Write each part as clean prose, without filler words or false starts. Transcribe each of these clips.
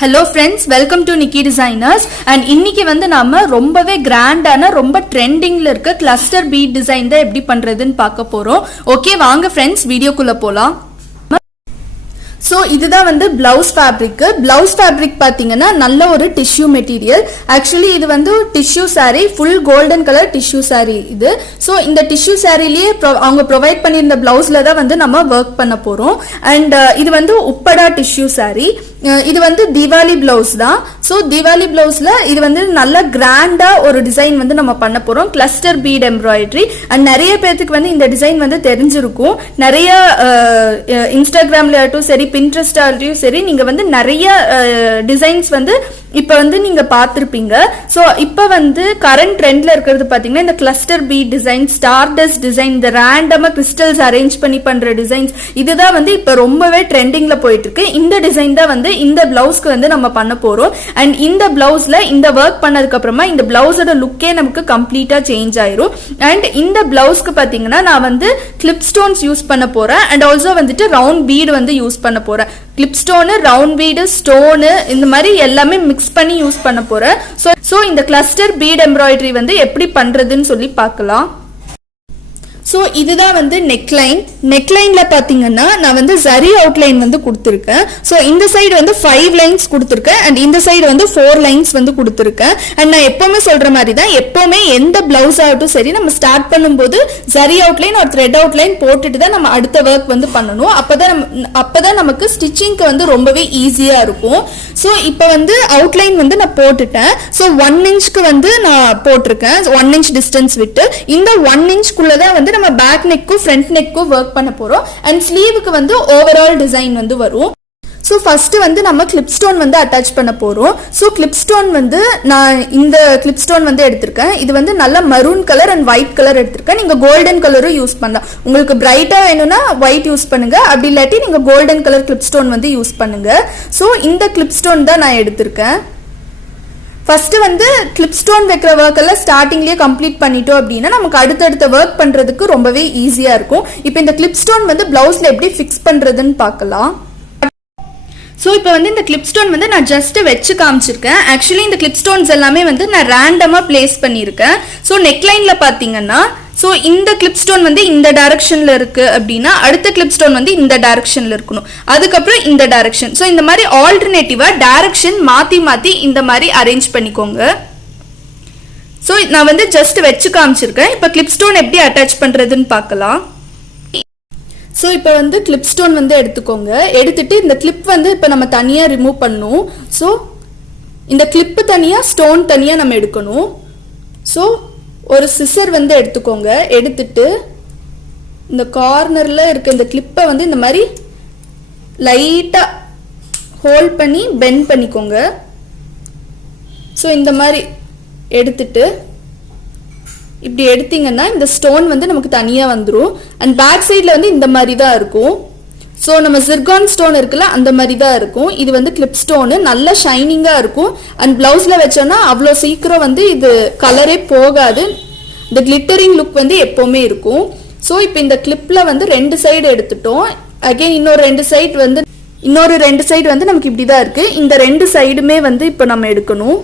Hello friends, welcome to Nikidesigners and இன்னைக்கு வந்து நாம ரொம்பவே கிராண்டான ரொம்ப ட்ரெண்டிங்ல இருக்க cluster bead design தான் எப்படி பண்றதுன்னு பார்க்க போறோம். ஓகே வாங்க friends வீடியோக்குள்ள போலாம். So இதுதான் வந்து blouse fabric. Blouse fabric பாத்தீங்கன்னா நல்ல ஒரு tissue material. Actually இது வந்து tissue saree, full golden color tissue saree இது. So இந்த tissue sareeலயே அவங்க provide பண்ணிருந்த blouseல தான் வந்து நம்ம work பண்ண போறோம். And இது வந்து உப்படா tissue saree. இது வந்து தீபாவளி பிளவுஸ் தான். ஸோ தீபாவளி பிளவுஸ்ல இது வந்து நல்ல கிராண்டா ஒரு டிசைன் வந்து நம்ம பண்ண போறோம். Cluster beat embroidery. அண்ட் நிறைய பேருக்கு வந்து இந்த டிசைன் வந்து தெரிஞ்சிருக்கும். நிறைய இன்ஸ்டாகிராம்லயாட்டும் சரி பின்ட்ரெஸ்டாலையும் சரி நீங்க வந்து நிறைய டிசைன்ஸ் வந்து இப்ப வந்து நீங்க பார்த்திருப்பீங்க. ஸோ இப்ப வந்து கரண்ட் ட்ரெண்ட்ல இருக்கிறது பாத்தீங்கன்னா இந்த cluster bead design, stardust design, இந்த ரேண்டமா கிறிஸ்டல்ஸ் அரேஞ்ச் பண்ணி பண்ற டிசைன்ஸ் இதுதான் வந்து இப்ப ரொம்பவே ட்ரெண்டிங்ல போயிட்டு இருக்கு. இந்த டிசைன் தான் வந்து இந்த பிளவுஸ்க்கு வந்து நம்ம பண்ண போறோம். அண்ட் இந்த பிளவுஸ்ல இந்த ஒர்க் பண்ணதுக்கு அப்புறமா இந்த பிளவுஸோட லுக்கே நமக்கு கம்ப்ளீட்டா சேஞ்ச் ஆயிரும். அண்ட் இந்த பிளவுஸ்க்கு பாத்தீங்கன்னா நான் வந்து கிளிப் ஸ்டோன்ஸ் யூஸ் பண்ண போறேன். அண்ட் ஆல்சோ வந்துட்டு ரவுண்ட் பீட் வந்து யூஸ் பண்ண போறேன். Clip stone, round bead, stone இந்த மாதிரி எல்லாமே மிக்ஸ் பண்ணி யூஸ் பண்ண போறேன். ஸோ இந்த கிளஸ்டர் பீட் எம்ப்ராய்டரி வந்து எப்படி பண்றதுன்னு சொல்லி பார்க்கலாம். ஸோ இதுதான் வந்து நெக்லைன். நெக்லைன்ல பாத்தீங்கன்னா நான் வந்து ஜரி அவுட்லைன் வந்து கொடுத்துருக்கேன். ஸோ இந்த சைடு வந்து 5 லைன்ஸ் கொடுத்துருக்கேன் அண்ட் இந்த சைடு வந்து 4 லைன்ஸ் வந்து கொடுத்துருக்கேன். அண்ட் நான் எப்பவுமே சொல்ற மாதிரி தான், எப்பவுமே எந்த பிளவுஸ் ஆகட்டும் சரி நம்ம ஸ்டார்ட் பண்ணும்போது ஜரி அவுட்லைன் ஒரு த்ரெட் அவுட்லைன் போட்டுட்டு தான் நம்ம அடுத்த ஒர்க் வந்து பண்ணணும். அப்பதான் நமக்கு ஸ்டிச்சிங்க்கு வந்து ரொம்பவே ஈஸியா இருக்கும். ஸோ இப்போ வந்து அவுட்லைன் வந்து நான் போட்டுட்டேன். ஸோ 1 இன்ச்க்கு வந்து நான் போட்டிருக்கேன். 1 இன்ச் டிஸ்டன்ஸ் விட்டு இந்த 1 இன்ச்க்குள்ளதான் வந்து நம்ம பேக் நெக்கும் ஃப்ரண்ட் நெக்கும் ஒர்க் பண்ண போறோம். அண்ட் ஸ்லீவுக்கு வந்து ஓவரால் டிசைன் வந்து வரும். ஸோ ஃபர்ஸ்ட் வந்து நம்ம கிளிப் ஸ்டோன் வந்து அட்டாச் பண்ண போறோம். ஸோ கிளிப் ஸ்டோன் வந்து நான் இந்த கிளிப் ஸ்டோன் வந்து எடுத்திருக்கேன். இது வந்து நல்ல maroon colour and white colour எடுத்திருக்கேன். நீங்க கோல்டன் கலரும் யூஸ் பண்ணலாம். உங்களுக்கு பிரைட்டா வேணும்னா ஒயிட் யூஸ் பண்ணுங்க, அப்படி இல்லாட்டி நீங்க கோல்டன் கலர் கிளிப் ஸ்டோன் வந்து யூஸ் பண்ணுங்க. ஸோ இந்த கிளிப் ஸ்டோன் தான் நான் எடுத்திருக்கேன். ஃபர்ஸ்ட் வந்து கிளிப் ஸ்டோன் வைக்கிற ஒர்க் எல்லாம் ஸ்டார்டிங்லயே கம்ப்ளீட் பண்ணிட்டோம் அப்படின்னா நமக்கு அடுத்தடுத்த ஒர்க் பண்றதுக்கு ரொம்பவே ஈஸியா இருக்கும். இப்போ இந்த கிளிப் ஸ்டோன் வந்து பிளவுஸ்ல எப்படி ஃபிக்ஸ் பண்றதுன்னு பார்க்கலாம். ஸோ இப்போ வந்து இந்த கிளிப் ஸ்டோன் வந்து நான் ஜஸ்ட் வச்சு காமிச்சிருக்கேன். ஆக்சுவலி இந்த கிளிப் ஸ்டோன்ஸ் எல்லாமே வந்து நான் ரேண்டமா பிளேஸ் பண்ணியிருக்கேன். ஸோ நெக்லைன்ல பாத்தீங்கன்னா ஸோ இந்த கிளிப் ஸ்டோன் வந்து இந்த டைரக்ஷன்ல இருக்கு அப்படின்னா அடுத்த கிளிப் ஸ்டோன் வந்து இந்த டைரக்ஷன்ல இருக்கணும், அதுக்கப்புறம் இந்த டைரக்ஷன். ஸோ இந்த மாதிரி ஆல்டர்னேட்டிவா டைரக்ஷன் மாத்தி மாத்தி இந்த மாதிரி அரேஞ்ச் பண்ணிக்கோங்க. ஸோ நான் வந்து ஜஸ்ட் வச்சு காமிச்சிருக்கேன். இப்போ கிளிப் ஸ்டோன் எப்படி அட்டாச் பண்றதுன்னு பார்க்கலாம். ஸோ இப்போ வந்து கிளிப் ஸ்டோன் வந்து எடுத்துக்கோங்க. எடுத்துட்டு இந்த கிளிப் வந்து இப்போ நம்ம தனியா ரிமூவ் பண்ணணும். ஸோ இந்த கிளிப்பு தனியா ஸ்டோன் தனியா நம்ம எடுக்கணும். ஸோ ஒரு சிசர் வந்து எடுத்துக்கோங்க. எடுத்துட்டு இந்த கார்னர்ல இருக்க இந்த கிளிப்பை வந்து இந்த மாதிரி லைட்டா ஹோல்ட் பண்ணி பெண்ட் பண்ணிக்கோங்க. ஸோ இந்த மாதிரி எடுத்துட்டு இப்படி எடுத்தீங்கன்னா இந்த ஸ்டோன் வந்து நமக்கு தனியா வந்துடும். அண்ட் பேக் சைட்ல வந்து இந்த மாதிரி தான் இருக்கும். ஸோ நம்ம ஜிர்கான் ஸ்டோன் இருக்குல்ல அந்த மாதிரி தான் இருக்கும். இது வந்து கிளிப் ஸ்டோனு நல்ல ஷைனிங்கா இருக்கும். அண்ட் பிளவுஸ்ல வச்சோன்னா அவ்வளோ சீக்கிரம் வந்து இது கலரே போகாது. இந்த கிளிட்டரிங் லுக் வந்து எப்பவுமே இருக்கும். ஸோ இப்போ இந்த கிளிப்ல வந்து 2 சைடு எடுத்துட்டோம். அகைன் இன்னொரு 2 சைடு வந்து நமக்கு இப்படிதான் இருக்கு. இந்த 2 சைடுமே வந்து இப்போ நம்ம எடுக்கணும்.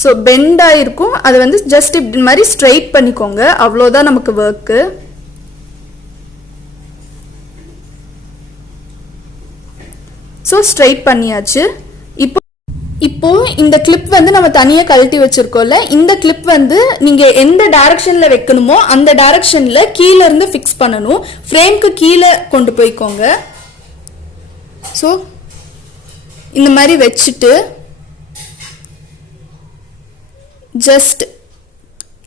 ஸோ பெண்ட் ஆயிருக்கும், அது வந்து ஜஸ்ட் இப்படி மாதிரி ஸ்ட்ரைட் பண்ணிக்கோங்க. அவ்வளோதான் நமக்கு ஒர்க்கு. ஸோ ஸ்ட்ரைட் பண்ணியாச்சு. இப்போ இந்த கிளிப் வந்து நம்ம தனியா கழட்டி வச்சிருக்கோம்ல, இந்த கிளிப் வந்து நீங்க எந்த டைரக்ஷன்ல வைக்கணுமோ அந்த டைரக்ஷன்ல கீழே இருந்து ஃபிக்ஸ் பண்ணணும். ஃப்ரேம்க்கு கீழே கொண்டு போய்க்கோங்க. ஸோ இந்த மாதிரி வச்சுட்டு ஜஸ்ட்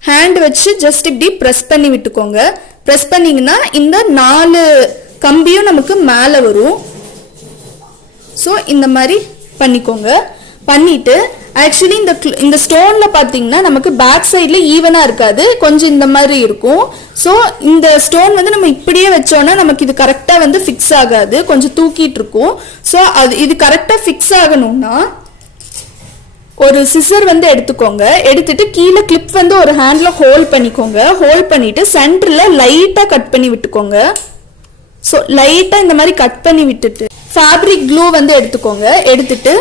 ஹேண்ட் வச்சு ஜஸ்ட் இப்படி ப்ரெஸ் பண்ணி விட்டுக்கோங்க. ப்ரெஸ் பண்ணீங்கன்னா இந்த 4 கம்பியும் நமக்கு மேலே வரும். ஸோ இந்த மாதிரி பண்ணிக்கோங்க. பண்ணிட்டு ஆக்சுவலி இந்த ஸ்டோன்ல பாத்தீங்கன்னா நமக்கு பேக் சைட்ல ஈவனா இருக்காது, கொஞ்சம் இந்த மாதிரி இருக்கும். ஸோ இந்த ஸ்டோன் வந்து நம்ம இப்படியே வச்சோம்னா நமக்கு இது கரெக்டா வந்து ஃபிக்ஸ் ஆகாது, கொஞ்சம் தூக்கிட்டு இருக்கும். ஸோ இது கரெக்டா ஃபிக்ஸ் ஆகணும்னா ஒரு சிசர் வந்து எடுத்துக்கோங்க. எடுத்துட்டு கீழே கிளிப் வந்து ஒரு ஹேண்ட்ல ஹோல்ட் பண்ணிக்கோங்க. ஹோல்ட் பண்ணிட்டு சென்டர்ல லைட்டா கட் பண்ணி விட்டுக்கோங்க. ஸோ லைட்டாக இந்த மாதிரி கட் பண்ணி விட்டுட்டு ஃபேப்ரிக் க்ளூ வந்து எடுத்துக்கோங்க. எடுத்துட்டு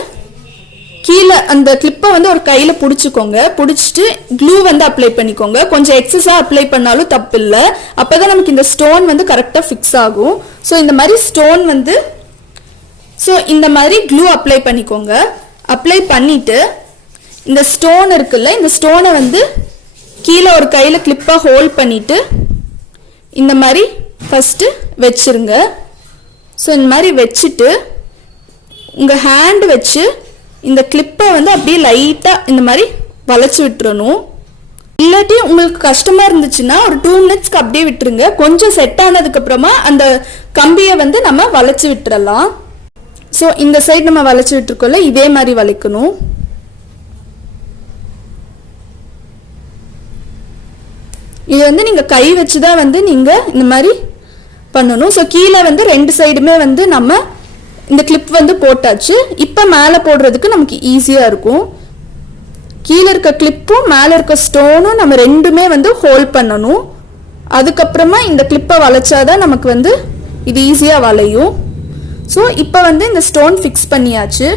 கீழே அந்த கிளிப்பை வந்து ஒரு கையில் பிடிச்சிக்கோங்க. பிடிச்சிட்டு க்ளூ வந்து அப்ளை பண்ணிக்கோங்க. கொஞ்சம் எக்ஸஸாக அப்ளை பண்ணாலும் தப்பு இல்லை. அப்போ தான் நமக்கு இந்த ஸ்டோன் வந்து கரெக்டாக ஃபிக்ஸ் ஆகும். ஸோ இந்த மாதிரி ஸ்டோன் வந்து இந்த மாதிரி க்ளூ அப்ளை பண்ணிக்கோங்க. அப்ளை பண்ணிட்டு இந்த ஸ்டோன் இருக்குல்ல, இந்த ஸ்டோனை வந்து கீழே ஒரு கையில் கிளிப்பாக ஹோல்ட் பண்ணிட்டு இந்த மாதிரி ஃபஸ்ட்டு வச்சிருங்க. ஸோ இந்த மாதிரி வச்சுட்டு உங்கள் ஹேண்ட் வச்சு இந்த கிளிப்பை வந்து அப்படியே லைட்டாக இந்த மாதிரி வளைச்சி விட்டுறணும். இல்லாட்டி உங்களுக்கு கஷ்டமாக இருந்துச்சுன்னா ஒரு 2 மினிட்ஸ்க்கு அப்படியே விட்டுருங்க. கொஞ்சம் செட் ஆனதுக்கப்புறமா அந்த கம்பியை வந்து நம்ம வளைச்சி விட்டுறலாம். ஸோ இந்த சைடு நம்ம வளைச்சி விட்டுருக்கோம்ல, இதே மாதிரி வளைக்கணும். இது வந்து நீங்கள் கை வச்சு தான் வந்து நீங்கள் இந்த மாதிரி பண்ணணும். ஸோ கீழே வந்து 2 சைடுமே வந்து நம்ம இந்த கிளிப் வந்து போட்டாச்சு. இப்போ மேலே போடுறதுக்கு நமக்கு ஈஸியாக இருக்கும். கீழே இருக்க கிளிப்பும் மேலே இருக்க ஸ்டோனும் நம்ம ரெண்டுமே வந்து ஹோல்ட் பண்ணணும். அதுக்கப்புறமா இந்த கிளிப்பை வளைச்சாதான் நமக்கு வந்து இது ஈஸியாக வளையும். ஸோ இப்போ வந்து இந்த ஸ்டோன் ஃபிக்ஸ் பண்ணியாச்சு.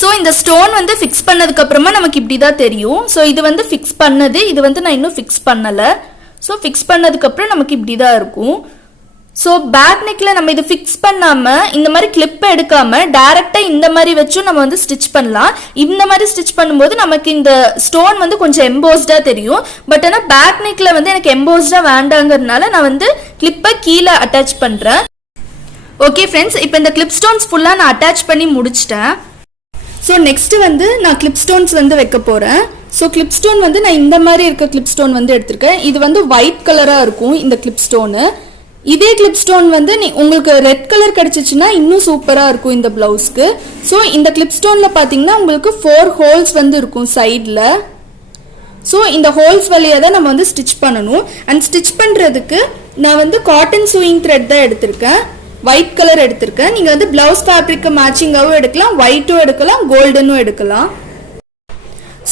ஸோ இந்த ஸ்டோன் வந்து ஃபிக்ஸ் பண்ணதுக்கப்புறமா நமக்கு இப்படி தான் தெரியும். ஸோ இது வந்து ஃபிக்ஸ் பண்ணது, இது வந்து நான் இன்னும் ஃபிக்ஸ் பண்ணலை. ஸோ ஃபிக்ஸ் பண்ணதுக்கப்புறம் நமக்கு இப்படி தான் இருக்கும். ஸோ பேக் நெக்கில் நம்ம இது ஃபிக்ஸ் பண்ணாமல் இந்த மாதிரி கிளிப்பை எடுக்காமல் டேரெக்டாக இந்த மாதிரி வச்சும் நம்ம வந்து ஸ்டிச் பண்ணலாம். இந்த மாதிரி ஸ்டிச் பண்ணும்போது நமக்கு இந்த ஸ்டோன் வந்து கொஞ்சம் எம்போஸ்டாக தெரியும். பட் ஆனால் பேக் நெக்கில் வந்து எனக்கு எம்போஸ்டாக வேண்டாங்கிறதுனால நான் வந்து கிளிப்பை கீழே அட்டாச் பண்ணுறேன். ஓகே ஃப்ரெண்ட்ஸ், இப்போ இந்த கிளிப் ஸ்டோன்ஸ் ஃபுல்லாக நான் அட்டாச் பண்ணி முடிச்சிட்டேன். ஸோ நெக்ஸ்ட் வந்து நான் கிளிப் ஸ்டோன்ஸ் வந்து வைக்க போகிறேன். ஸோ கிளிப் ஸ்டோன் வந்து நான் இந்த மாதிரி இருக்க கிளிப் ஸ்டோன் வந்து எடுத்திருக்கேன். இது வந்து ஒயிட் கலராக இருக்கும் இந்த கிளிப் ஸ்டோனு. இதே கிளிப் ஸ்டோன் வந்து உங்களுக்கு ரெட் கலர் கிடைச்சிச்சுன்னா இன்னும் சூப்பராக இருக்கும் இந்த பிளவுஸ்க்கு. ஸோ இந்த கிளிப் ஸ்டோனில் பார்த்தீங்கன்னா உங்களுக்கு 4 ஹோல்ஸ் வந்து இருக்கும் சைடில். ஸோ இந்த ஹோல்ஸ் வழியாக தான் நம்ம வந்து ஸ்டிச் பண்ணணும். அண்ட் ஸ்டிச் பண்ணுறதுக்கு நான் வந்து காட்டன் சூயிங் த்ரெட் தான் எடுத்திருக்கேன். ஒயிட் கலர் எடுத்திருக்கேன். நீங்கள் வந்து பிளவுஸ் ஃபேப்ரிக்கு மேட்சிங்காகவும் எடுக்கலாம், ஒயிட்டும் எடுக்கலாம், கோல்டனும் எடுக்கலாம்.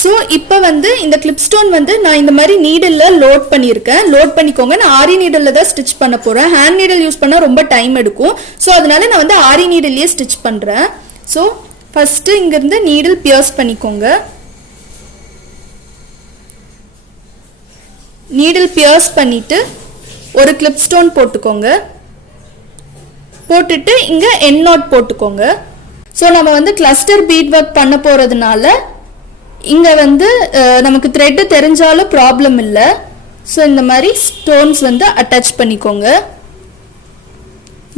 ஸோ இப்போ வந்து இந்த கிளிப் ஸ்டோன் வந்து நான் இந்த மாதிரி நீடில் லோட் பண்ணியிருக்கேன். லோட் பண்ணிக்கோங்க. நான் ஆரி நீடில் தான் ஸ்டிச் பண்ண போகிறேன். ஹேண்ட் நீடில் யூஸ் பண்ணால் ரொம்ப டைம் எடுக்கும். ஸோ அதனால நான் வந்து ஆரி நீடிலேயே ஸ்டிச் பண்ணுறேன். ஸோ ஃபஸ்ட்டு இங்கேருந்து நீடில் பியர்ஸ் பண்ணிக்கோங்க. நீடில் பியர்ஸ் பண்ணிவிட்டு ஒரு கிளிப் ஸ்டோன் போட்டுக்கோங்க. போட்டுட்டு இங்கே எண்ட் நாட் போட்டுக்கோங்க. ஸோ நம்ம வந்து கிளஸ்டர் பீட் ஒர்க் பண்ண போகிறதுனால இங்கே வந்து நமக்கு த்ரெட்டு தெரிஞ்சாலும் ப்ராப்ளம் இல்லை. ஸோ இந்த மாதிரி ஸ்டோன்ஸ் வந்து அட்டாச் பண்ணிக்கோங்க.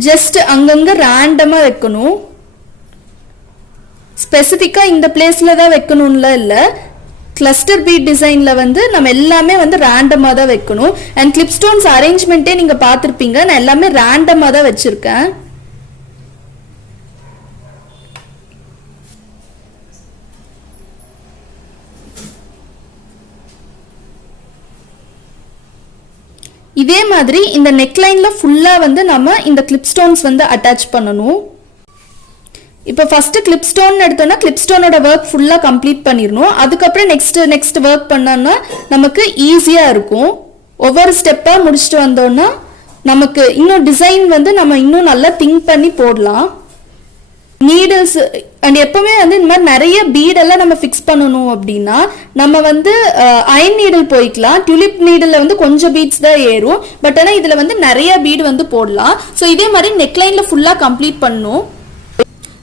ஜஸ்ட் அங்கங்கே ரேண்டமாக வைக்கணும். ஸ்பெசிஃபிக்காக இந்த பிளேஸில் தான் வைக்கணும்ல இல்லை. கிளஸ்டர் பீட் டிசைனில் வந்து நம்ம எல்லாமே வந்து ரேண்டமாக தான் வைக்கணும். அண்ட் கிளிப் ஸ்டோன்ஸ் அரேஞ்ச்மெண்ட்டே நீங்கள் பார்த்துருப்பீங்க. நான் எல்லாமே ரேண்டமாக தான் வச்சுருக்கேன். இதே மாதிரி இந்த நெக்லைனில் ஃபுல்லாக வந்து நம்ம இந்த கிளிப் ஸ்டோன்ஸ் வந்து அட்டாச் பண்ணணும். இப்போ ஃபஸ்ட்டு கிளிப் ஸ்டோன் எடுத்தோன்னா கிளிப் ஸ்டோனோட ஒர்க் ஃபுல்லாக கம்ப்ளீட் பண்ணிடணும். அதுக்கப்புறம் நெக்ஸ்ட் ஒர்க் பண்ணோன்னா நமக்கு ஈஸியாக இருக்கும். ஒவ்வொரு ஸ்டெப்பாக முடிச்சுட்டு வந்தோன்னா நமக்கு இன்னும் டிசைன் வந்து நம்ம இன்னும் நல்லா திங்க் பண்ணி போடலாம். நீடல்ஸ் அண்ட் எப்பவுமே வந்து இந்த மாதிரி நிறைய பீடெல்லாம் நம்ம ஃபிக்ஸ் பண்ணணும் அப்படின்னா நம்ம வந்து அயன் நீடல் போய்க்கலாம். டியூலிப் நீடலில் வந்து கொஞ்சம் பீட்ஸ் தான் ஏறும். பட் ஆனால் இதில் வந்து நிறைய பீடு வந்து போடலாம். ஸோ இதே மாதிரி நெக்லைனில் ஃபுல்லாக கம்ப்ளீட் பண்ணணும்.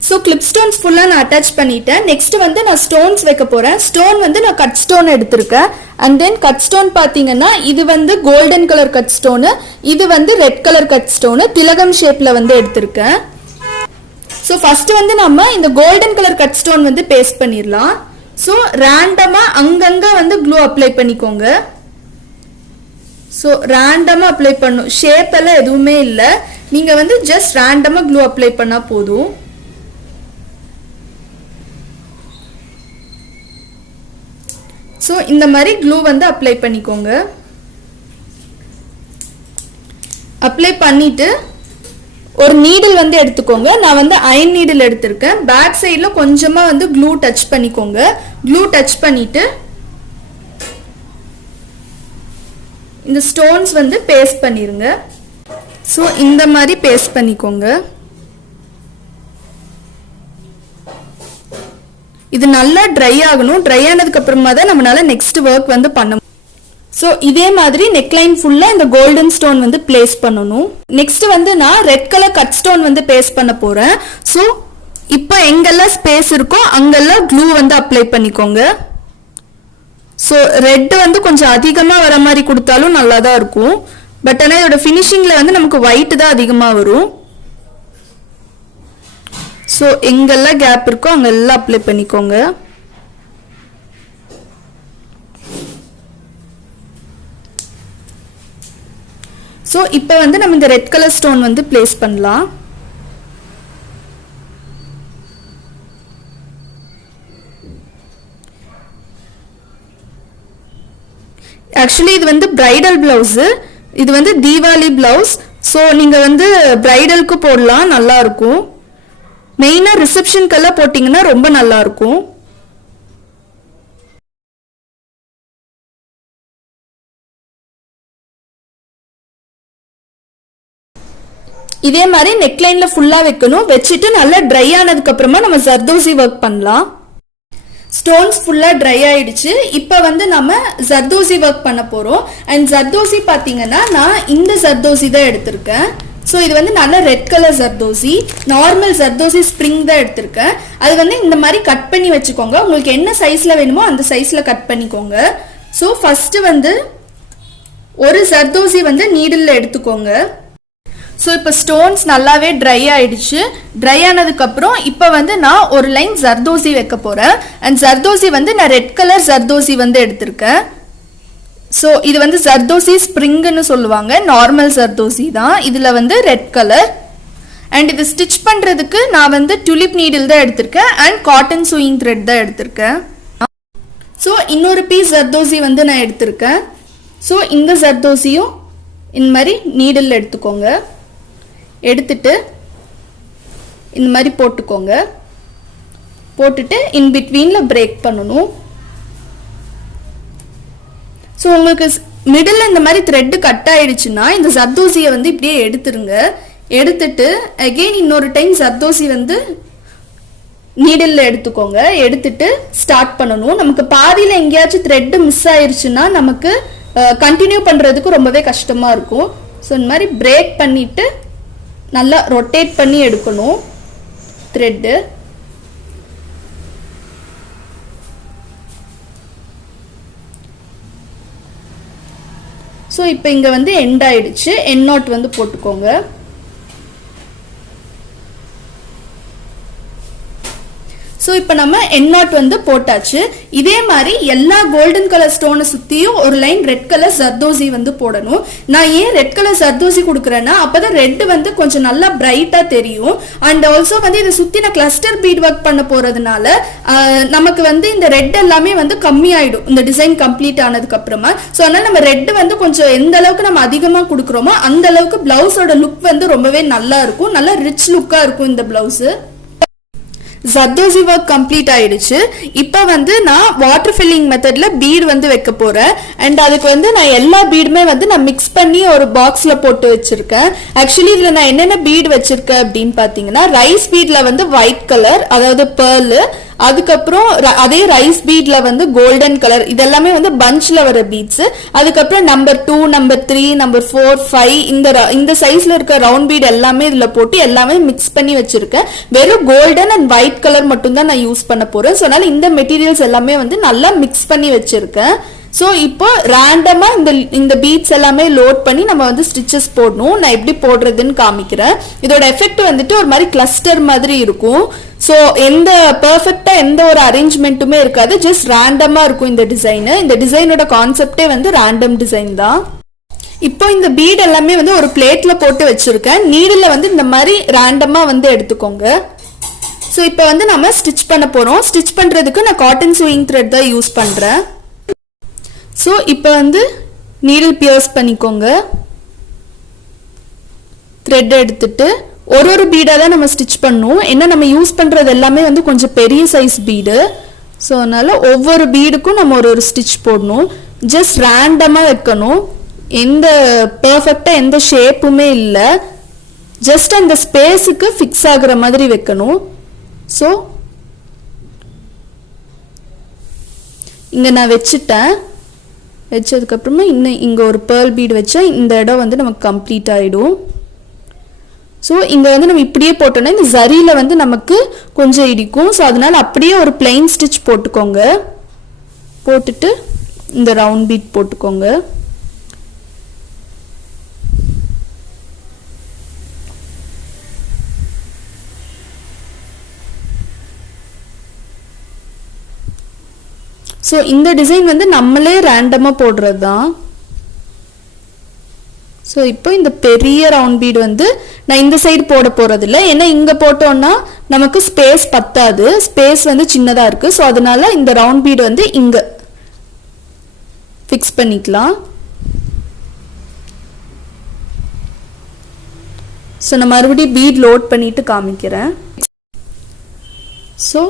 ஸோ கிளிப் ஸ்டோன்ஸ் ஃபுல்லாக நான் அட்டாச் பண்ணிட்டேன். நெக்ஸ்ட் வந்து நான் ஸ்டோன்ஸ் வைக்க போகிறேன். ஸ்டோன் வந்து நான் கட் ஸ்டோன் எடுத்திருக்கேன். அண்ட் தென் கட் ஸ்டோன் பார்த்தீங்கன்னா இது வந்து கோல்டன் கலர் கட் ஸ்டோனு, இது வந்து ரெட் கலர் கட் ஸ்டோனு திலகம் ஷேப்பில் வந்து எடுத்திருக்கேன். ஸோ ஃபர்ஸ்ட் வந்து நம்ம இந்த கோல்டன் கலர் கட் ஸ்டோன் வந்து பேஸ்ட் பண்ணிடலாம். ஸோ ரேண்டமாக அங்கங்கே வந்து க்ளூ அப்ளை பண்ணிக்கோங்க. ஸோ ரேண்டமாக அப்ளை பண்ணும், ஷேப் எல்லாம் எதுவுமே இல்லை. நீங்கள் வந்து ஜஸ்ட் ரேண்டமாக க்ளூ அப்ளை பண்ணால் போதும். ஸோ இந்த மாதிரி க்ளூ வந்து அப்ளை பண்ணிக்கோங்க. அப்ளை பண்ணிட்டு ஒரு நீடில் வந்து எடுத்துக்கோங்க. நான் வந்து அயன் நீடில் எடுத்திருக்கேன். பேக் சைடில் கொஞ்சமாக வந்து க்ளூ டச் பண்ணிக்கோங்க. க்ளூ டச் பண்ணிட்டு இந்த ஸ்டோன்ஸ் வந்து பேஸ்ட் பண்ணிருங்க. ஸோ இந்த மாதிரி பேஸ்ட் பண்ணிக்கோங்க. இது நல்லா ட்ரை ஆகணும். ட்ரை ஆனதுக்கு அப்புறமா தான் நம்மளால நெக்ஸ்ட் ஒர்க் வந்து பண்ண. ஸோ இதே மாதிரி நெக்லைன் ஃபுல்லா இந்த கோல்டன் ஸ்டோன் வந்து பிளேஸ் பண்ணணும். நெக்ஸ்ட் வந்து நான் ரெட் கலர் கட் ஸ்டோன் வந்து பேஸ்ட் பண்ண போறேன். ஸோ இப்போ எங்கெல்லாம் ஸ்பேஸ் இருக்கோ அங்கெல்லாம் க்ளூ வந்து அப்ளை பண்ணிக்கோங்க. ஸோ ரெட் வந்து கொஞ்சம் அதிகமாக வர மாதிரி கொடுத்தாலும் நல்லா தான் இருக்கும். பட் ஆனால் இதோட ஃபினிஷிங்ல வந்து நமக்கு ஒயிட் தான் அதிகமாக வரும். ஸோ எங்கெல்லாம் கேப் இருக்கோ அங்கெல்லாம் அப்ளை பண்ணிக்கோங்க. ஸோ இப்போ வந்து நம்ம இந்த ரெட் கலர் ஸ்டோன் வந்து பிளேஸ் பண்ணலாம். ஆக்சுவலி இது வந்து பிரைடல் பிளவுஸ். இது வந்து தீபாவளி பிளவுஸ். ஸோ நீங்கள் வந்து பிரைடலுக்கு போடலாம், நல்லா இருக்கும். மெயினாக ரிசப்ஷனுக்கெல்லாம் போட்டிங்கன்னா ரொம்ப நல்லா இருக்கும். இதே மாதிரி நெக்லைன்ல ஃபுல்லா வைக்கணும். வச்சுட்டு நல்லா ட்ரை ஆனதுக்கு அப்புறமா நம்ம ஜர்தோசி ஒர்க் பண்ணலாம். ஸ்டோன்ஸ் ஃபுல்லா ட்ரை ஆயிடுச்சு. இப்போ வந்து நம்ம ஜர்தோசி ஒர்க் பண்ண போறோம். அண்ட் ஜர்தோசி பாத்தீங்கன்னா நான் இந்த ஜர்தோசி தான் எடுத்திருக்கேன். ஸோ இது வந்து நல்ல red colour zardozi, normal zardozi spring தான் எடுத்திருக்கேன். அது வந்து இந்த மாதிரி கட் பண்ணி வச்சுக்கோங்க. உங்களுக்கு என்ன சைஸ்ல வேணுமோ அந்த சைஸ்ல கட் பண்ணிக்கோங்க. ஸோ ஃபர்ஸ்ட் வந்து ஒரு ஜர்தோசி வந்து நீடில் எடுத்துக்கோங்க. ஸோ இப்போ ஸ்டோன்ஸ் நல்லாவே ட்ரை ஆயிடுச்சு. ட்ரை ஆனதுக்கப்புறம் இப்போ வந்து நான் ஒரு லைன் ஜர்தோசி வைக்க போகிறேன். அண்ட் ஜர்தோசி வந்து நான் ரெட் கலர் ஜர்தோசி வந்து எடுத்திருக்கேன். ஸோ இது வந்து ஜர்தோசி ஸ்ப்ரிங்குன்னு சொல்லுவாங்க. நார்மல் ஜர்தோசி தான். இதில் வந்து ரெட் கலர். அண்ட் இது ஸ்டிச் பண்ணுறதுக்கு நான் வந்து டுலிப் நீடில் தான் எடுத்திருக்கேன். அண்ட் காட்டன் சூயிங் த்ரெட் தான் எடுத்திருக்கேன். ஸோ இன்னொரு பீஸ் ஜர்தோசி வந்து நான் எடுத்திருக்கேன். ஸோ இந்த ஜர்தோசியும் இந்த மாதிரி நீடில் எடுத்துக்கோங்க. எடுத்துட்டு இந்த மாதிரி போட்டுக்கோங்க. போட்டுட்டு இன் பிட்வீனில் பிரேக் பண்ணணும். ஸோ உங்களுக்கு மிடில் இந்த மாதிரி த்ரெட்டு கட் ஆயிடுச்சுன்னா இந்த ஜர்தோசியை வந்து இப்படியே எடுத்துருங்க. எடுத்துட்டு அகெயின் இன்னொரு டைம் ஜர்தோசி வந்து நீடில் எடுத்துக்கோங்க. எடுத்துட்டு ஸ்டார்ட் பண்ணணும். நமக்கு பாதியில் எங்கேயாச்சும் த்ரெட்டு மிஸ் ஆயிடுச்சுன்னா நமக்கு கண்டினியூ பண்ணுறதுக்கு ரொம்பவே கஷ்டமாக இருக்கும். ஸோ இந்த மாதிரி பிரேக் பண்ணிவிட்டு நல்லா ரொட்டேட் பண்ணி எடுக்கணும் த்ரெட்டு. ஸோ இப்போ இங்கே வந்து எண்ட் ஆயிடுச்சு. எண்ட் நாட் வந்து போட்டுக்கோங்க. ஸோ இப்போ நம்ம எண்ட் நாட் வந்து போட்டாச்சு. இதே மாதிரி எல்லா கோல்டன் கலர் ஸ்டோனை சுற்றியும் ஒரு லைன் ரெட் கலர் ஜர்தோசி வந்து போடணும். நான் ஏன் ரெட் கலர் ஜர்தோசி கொடுக்குறேன்னா அப்போதான் ரெட் வந்து கொஞ்சம் நல்லா பிரைட்டாக தெரியும். அண்ட் ஆல்சோ வந்து இதை சுற்றி நான் கிளஸ்டர் பீட் ஒர்க் பண்ண போகிறதுனால நமக்கு வந்து இந்த ரெட் எல்லாமே வந்து கம்மியாயிடும் இந்த டிசைன் கம்ப்ளீட் ஆனதுக்கு அப்புறமா. ஸோ அதனால நம்ம ரெட் வந்து கொஞ்சம் எந்த அளவுக்கு நம்ம அதிகமாக கொடுக்குறோமோ அந்த அளவுக்கு பிளவுஸோட லுக் வந்து ரொம்பவே நல்லா இருக்கும். நல்லா ரிச் லுக்காக இருக்கும் இந்த பிளவுஸு. ஜர்தோசி ஒர்க் கம்ப்ளீட் ஆயிடுச்சு. இப்போ வந்து நான் வாட்டர் ஃபில்லிங் மெத்தட்ல பீட் வந்து வைக்க போறேன். அண்ட் அதுக்கு வந்து நான் எல்லா பீடுமே வந்து நான் மிக்ஸ் பண்ணி ஒரு பாக்ஸ்ல போட்டு வச்சிருக்கேன். ஆக்சுவலி இதுல நான் என்னென்ன பீட் வச்சிருக்கேன் அப்படின்னு பாத்தீங்கன்னா ரைஸ் பீட்ல வந்து ஒயிட் கலர், அதாவது பேர்ல். அதுக்கப்புறம் அதே ரைஸ் பீட்ல வந்து கோல்டன் கலர். இதெல்லாமே வந்து பஞ்ச்ல வர பீட்ஸ். அதுக்கப்புறம் நம்பர் 2, நம்பர் 3, நம்பர் 4, 5 இந்த சைஸ்ல இருக்க ரவுண்ட் பீட் எல்லாமே இதுல போட்டு எல்லாமே மிக்ஸ் பண்ணி வச்சிருக்கேன். வெறும் கோல்டன் அண்ட் ஒயிட் கலர் மட்டும் தான் நான் யூஸ் பண்ண போறேன். ஸோ அதனால இந்த மெட்டீரியல்ஸ் எல்லாமே வந்து நல்லா மிக்ஸ் பண்ணி வச்சிருக்கேன். ஸோ இப்போ ரேண்டமா இந்த பீட்ஸ் எல்லாமே லோட் பண்ணி நம்ம வந்து ஸ்டிச்சஸ் போடணும். நான் எப்படி போடுறதுன்னு காமிக்கிறேன். இதோட எஃபெக்ட் வந்துட்டு ஒரு மாதிரி கிளஸ்டர் மாதிரி இருக்கும். ஸோ எந்த பெர்ஃபெக்டா எந்த ஒரு அரேஞ்ச்மெண்ட்டுமே இருக்காது. ஜஸ்ட் ரேண்டமா இருக்கும் இந்த டிசைனு. இந்த டிசைனோட கான்செப்டே வந்து ரேண்டம் டிசைன் தான். இப்போ இந்த பீட் எல்லாமே வந்து ஒரு பிளேட்ல போட்டு வச்சிருக்கேன். நீடில் வந்து இந்த மாதிரி ரேண்டமா வந்து எடுத்துக்கோங்க. ஸோ இப்போ வந்து நம்ம ஸ்டிச் பண்ண போறோம். ஸ்டிச் பண்றதுக்கு நான் காட்டன் சூயிங் த்ரெட் தான் யூஸ் பண்றேன். ஸோ இப்போ வந்து நீடில் பியர்ஸ் பண்ணிக்கோங்க. த்ரெட் எடுத்துட்டு ஒரு பீடாக தான் நம்ம ஸ்டிச் பண்ணணும். ஏன்னா நம்ம யூஸ் பண்ணுறது எல்லாமே வந்து கொஞ்சம் பெரிய சைஸ் பீடு. ஸோ அதனால் ஒவ்வொரு பீடுக்கும் நம்ம ஒரு ஸ்டிச் போடணும். ஜஸ்ட் ரேண்டமாக வைக்கணும். எந்த பர்ஃபெக்டாக எந்த ஷேப்புமே இல்லை, ஜஸ்ட் அந்த ஸ்பேஸுக்கு ஃபிக்ஸ் ஆகுற மாதிரி வைக்கணும். ஸோ இங்கே நான் வச்சுட்டேன். வச்சதுக்கப்புறமா இன்னும் இங்கே ஒரு பேர்ல் பீட் வச்சா இந்த இடம் வந்து நமக்கு கம்ப்ளீட் ஆகிடும். ஸோ இங்கே வந்து நம்ம இப்படியே போட்டோன்னா இந்த ஜரியில் வந்து நமக்கு கொஞ்சம் இடிக்கும். ஸோ அதனால் அப்படியே ஒரு பிளெயின் ஸ்டிச் போட்டுக்கோங்க. போட்டுட்டு இந்த ரவுண்ட் பீட் போட்டுக்கோங்க. ஸோ இந்த டிசைன் வந்து நம்மளே ரேண்டமாக போடுறது தான். ஸோ இப்போ இந்த பெரிய ரவுண்ட் பீட் வந்து நான் இந்த சைடு போட போகிறதில்ல, ஏன்னா இங்கே போட்டோன்னா நமக்கு ஸ்பேஸ் பத்தாது, ஸ்பேஸ் வந்து சின்னதாக இருக்குது. ஸோ அதனால இந்த ரவுண்ட் பீட் வந்து இங்கே ஃபிக்ஸ் பண்ணிக்கலாம். ஸோ நான் மறுபடியும் பீட் லோட் பண்ணிட்டு காமிக்கிறேன். ஸோ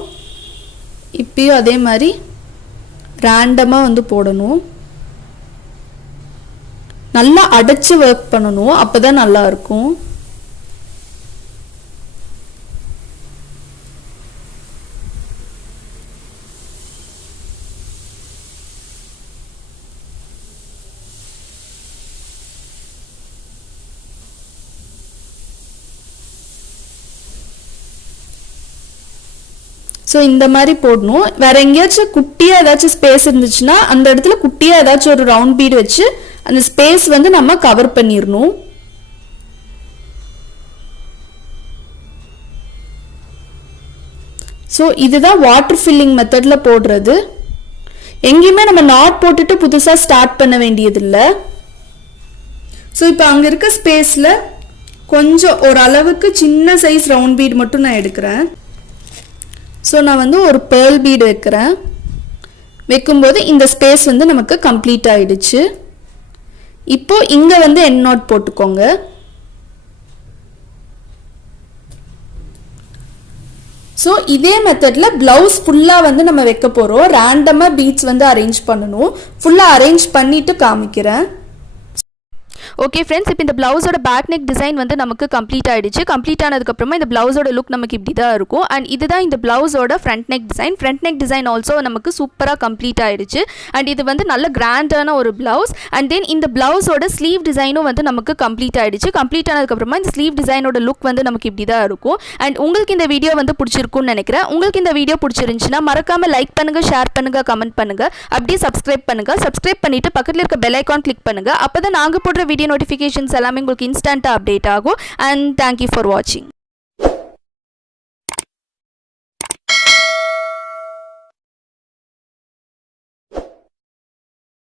இப்பயும் அதே மாதிரி ரேண்டமாக வந்து போடணும். நல்லா அடைச்சு ஒர்க் பண்ணணும், அப்பதான் நல்லா இருக்கும். ஸோ இந்த மாதிரி போடணும். வேற எங்கேயாச்சும் குட்டியாக ஏதாச்சும் ஸ்பேஸ் இருந்துச்சுன்னா அந்த இடத்துல குட்டியாக ஏதாச்சும் ஒரு ரவுண்ட் பீட் வச்சு அந்த ஸ்பேஸ் வந்து நம்ம கவர் பண்ணிடணும். ஸோ இதுதான் வாட்டர் ஃபில்லிங் மெத்தடில் போடுறது. எங்கேயுமே நம்ம நாட் போட்டுட்டு புதுசாக ஸ்டார்ட் பண்ண வேண்டியதில்லை. ஸோ இப்போ அங்கே இருக்க ஸ்பேஸில் கொஞ்சம் ஒரு அளவுக்கு சின்ன சைஸ் ரவுண்ட் பீட் மட்டும் நான் எடுக்கிறேன். ஸோ நான் வந்து ஒரு பேர்ல் பீட் வைக்கிறேன். வைக்கும்போது இந்த ஸ்பேஸ் வந்து நமக்கு கம்ப்ளீட் ஆயிடுச்சு. இப்போ இங்கே வந்து எண்ட் நாட் போட்டுக்கோங்க. ஸோ இதே மெத்தடில் ப்ளவுஸ் ஃபுல்லாக வந்து நம்ம வைக்க போகிறோம். ரேண்டமாக பீட்ஸ் வந்து அரேஞ்ச் பண்ணணும். ஃபுல்லாக அரேஞ்ச் பண்ணிவிட்டு காமிக்கிறேன். ஓகே ஃப்ரெண்ட்ஸ், இப்போ இந்த ப்ளவுஸோட பேக் நெக் டிசைன் வந்து நமக்கு கம்ப்ளீட் ஆகிடுச்சு. கம்ப்ளீட் ஆனதுக்கப்புறமா இந்த ப்ளவுஸோட லுக் நமக்கு இப்படி தான் இருக்கும். அண்ட் இதுதான் இந்த ப்ளவுஸோட front neck design. Front neck design also நமக்கு சூப்பராக கம்ப்ளீட் ஆகிடுச்சு. அண்ட் இது வந்து நல்ல கிராண்டான ஒரு ப்ளவுஸ். அண்ட் தென் இந்த ப்ளவுஸோட ஸ்லீவ் டிசைனும் வந்து நமக்கு கம்ப்ளீட் ஆகிடுச்சு. கம்ப்ளீட் ஆனதுக்கப்புறமா இந்த ஸ்லீவ் டிசைனோட லுக் வந்து நமக்கு இப்படி தான் இருக்கும். அண்ட் உங்களுக்கு இந்த வீடியோ வந்து பிடிச்சிருக்குன்னு நினைக்கிறேன். உங்களுக்கு இந்த வீடியோ பிடிச்சிருந்துச்சுன்னா மறக்காமல் லைக் பண்ணுங்கள், ஷேர் பண்ணுங்கள், கமெண்ட் பண்ணுங்கள், அப்படியே சப்ஸ்கிரைப் பண்ணுங்கள். சப்ஸ்கிரைப் பண்ணிவிட்டு பக்கத்தில் இருக்க பெல் ஐக்கான் கிளிக் பண்ணுங்கள். அப்போ தான் நாங்கள் போடுற வீடியோ நோட்டிஃபிகேஷன்ஸ் எல்லாமே உங்களுக்கு இன்ஸ்டன்ட்டாக அப்டேட் ஆகும். அண்ட் தேங்க்யூ ஃபார் வாட்சிங்.